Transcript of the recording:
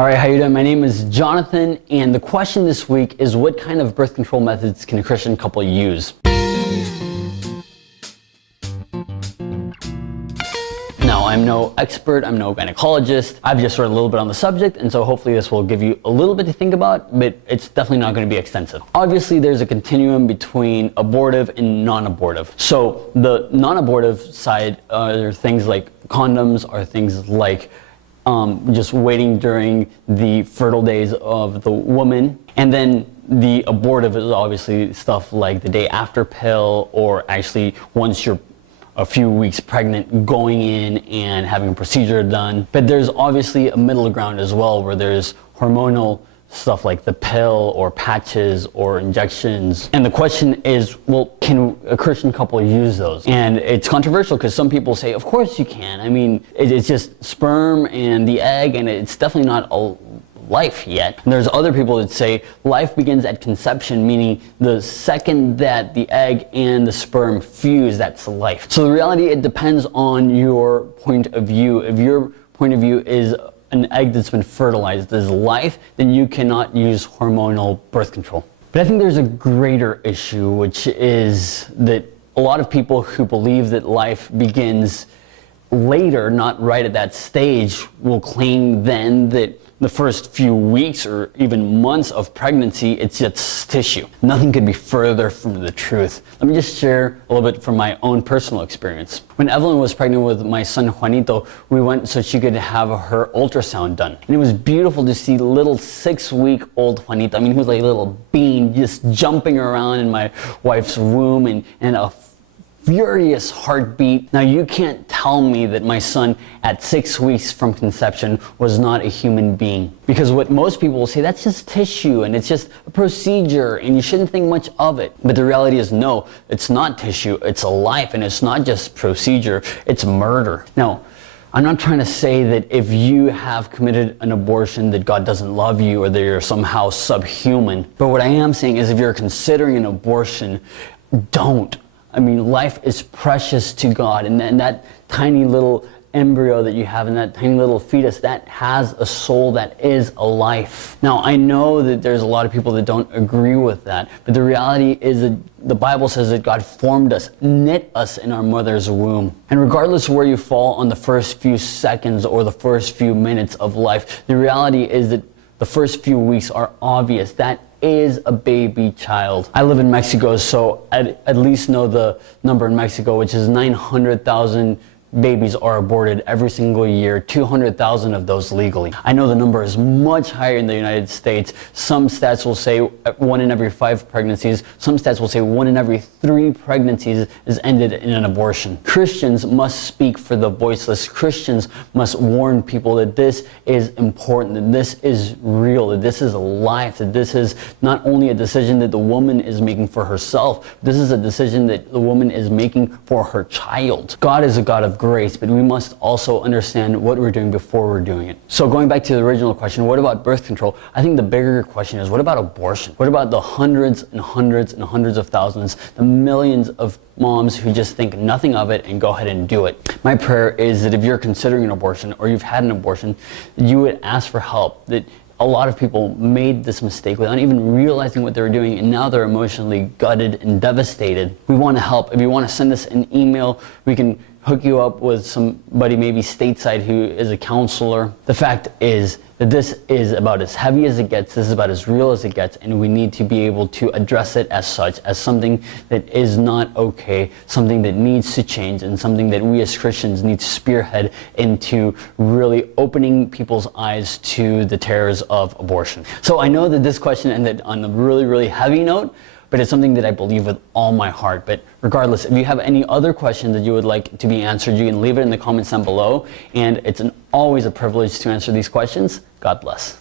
All right, how you doing? My name is Jonathan, and the question this week is, what kind of birth control methods can a Christian couple use? Now, I'm no expert, I'm no gynecologist. I've just read a little bit on the subject, and so hopefully this will give you a little bit to think about, but it's definitely not going to be extensive. Obviously, there's a continuum between abortive and non-abortive. So the non-abortive side are things like condoms, are things like just waiting during the fertile days of the woman. And then the abortive is obviously stuff like the day after pill, or actually once you're a few weeks pregnant, going in and having a procedure done. But there's obviously a middle ground as well, where there's hormonal stuff like the pill or patches or injections. And the question is, well, can a Christian couple use those? And it's controversial because some people say, of course you can. I mean, it's just sperm and the egg, and it's definitely not a life yet. And there's other people that say life begins at conception, meaning the second that the egg and the sperm fuse, that's life. So the reality, it depends on your point of view. If your point of view is an egg that's been fertilized as life, then you cannot use hormonal birth control. But I think there's a greater issue, which is that a lot of people who believe that life begins later, not right at that stage, will claim then that the first few weeks or even months of pregnancy, it's just tissue. Nothing could be further from the truth. Let me just share a little bit from my own personal experience. When Evelyn was pregnant with my son Juanito, we went so she could have her ultrasound done. And it was beautiful to see little 6-week-old Juanito. I mean, he was like a little bean just jumping around in my wife's womb, and a furious heartbeat. Now, you can't tell me that my son at 6 weeks from conception was not a human being. Because what most people will say, that's just tissue and it's just a procedure and you shouldn't think much of it. But the reality is, no, it's not tissue, it's a life, and it's not just procedure, it's murder. Now, I'm not trying to say that if you have committed an abortion that God doesn't love you or that you're somehow subhuman. But what I am saying is, if you're considering an abortion, don't. I mean, life is precious to God, and that tiny little embryo that you have in that tiny little fetus, that has a soul, that is a life. Now, I know that there's a lot of people that don't agree with that, but the reality is that the Bible says that God formed us, knit us in our mother's womb. And regardless of where you fall on the first few seconds or the first few minutes of life, the reality is that the first few weeks are obvious. That is a baby child. I live in Mexico, so I at least know the number in Mexico, which is 900,000 babies are aborted every single year, 200,000 of those legally. I know the number is much higher in the United States. Some stats will say 1 in every 5 pregnancies. Some stats will say 1 in every 3 pregnancies is ended in an abortion. Christians must speak for the voiceless. Christians must warn people that this is important, that this is real, that this is a life, that this is not only a decision that the woman is making for herself, this is a decision that the woman is making for her child. God is a God of grace, but we must also understand what we're doing before we're doing it. So going back to the original question, what about birth control? I think the bigger question is, what about abortion? What about the hundreds and hundreds and hundreds of thousands, the millions of moms who just think nothing of it and go ahead and do it? My prayer is that if you're considering an abortion or you've had an abortion, you would ask for help. That a lot of people made this mistake without even realizing what they were doing, and now they're emotionally gutted and devastated. We want to help. If you want to send us an email, we can hook you up with somebody maybe stateside who is a counselor. The fact is that this is about as heavy as it gets, this is about as real as it gets, and we need to be able to address it as such, as something that is not okay, something that needs to change, and something that we as Christians need to spearhead into really opening people's eyes to the terrors of abortion. So I know that this question ended on a really, really heavy note, but it's something that I believe with all my heart. But regardless, if you have any other questions that you would like to be answered, you can leave it in the comments down below. And it's always a privilege to answer these questions. God bless.